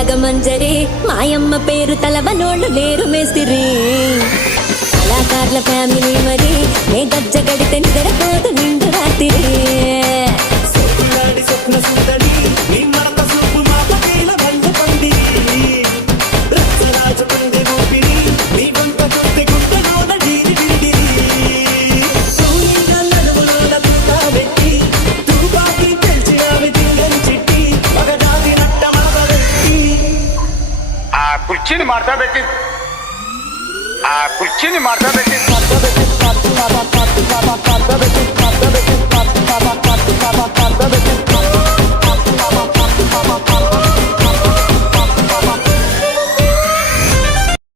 రాగమంజరి మాయమ్మ పేరు తలవనోళ్ళు లేరు మేస్తిరి కళాకారుల ఫ్యామిలీ మరి నే గజ్జ గడితే నిద్రపోదు నిండు రాత్రి స్వప్న సుందరి నీ మరత చూపు మాత వేల బంధ పంది రచ్చరాజు పంది ఊపిరి నీ వంట కొద్ది గుంటలోన డీరి విరిగిరి సూర్యుల నడుములోన తూకాబెట్టి తూపాకి తెలిసి ఆమె దింగని చిట్టి మగజాతి నట్ట మాగబెట్టి ఆ కుర్చీని మార్చబెట్టి ఆ కుర్చీని మార్చబెట్టి